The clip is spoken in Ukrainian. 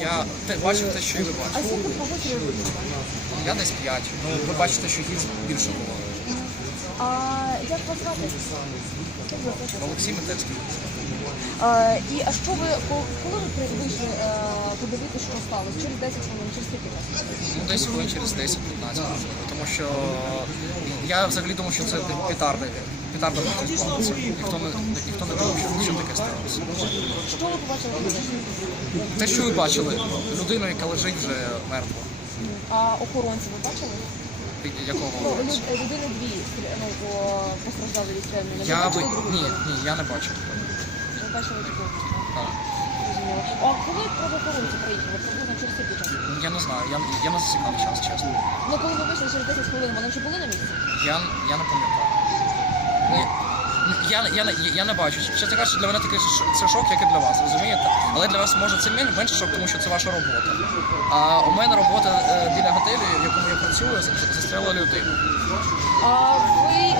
Я бачив те, що і ви бачите. Я десь 5. Ну, ви бачите, що гільз більше було. А як вас звати? Олексій Метельський. А, і а що ви ко- коли ви при- вийшли е, подивитися, що сталося? Через 10 хвилин, через скільки часу? Ну, десь хвилин через 10-15, можливо. Тому що я взагалі думав, що це петарди. Відбувається. Ніхто не, ніхто що ви побачили? Те, що ви бачили, людину, яка лежить вже мертва. А охоронці ви бачили? Якого Ну, людини дві ну, постраждали від стрільної. Ви Я другу? Ні, ні, я не бачив. Ви бачили другу. Так. А коли правоохоронці приїхали? Приблизно через скільки часу? Я не знаю, я, я не засікав час, чесно. Ну, коли ви вийшли через 10 хвилин, вони вже були на місці? Я, я не пам'ятаю. Я, я, я, не бачу. Чесно кажучи, для мене такий це шок, як і для вас, розумієте? Але для вас може це менше шок, тому що це ваша робота. А у мене робота е, біля готелю, в якому я працюю, застряла людина. А ви,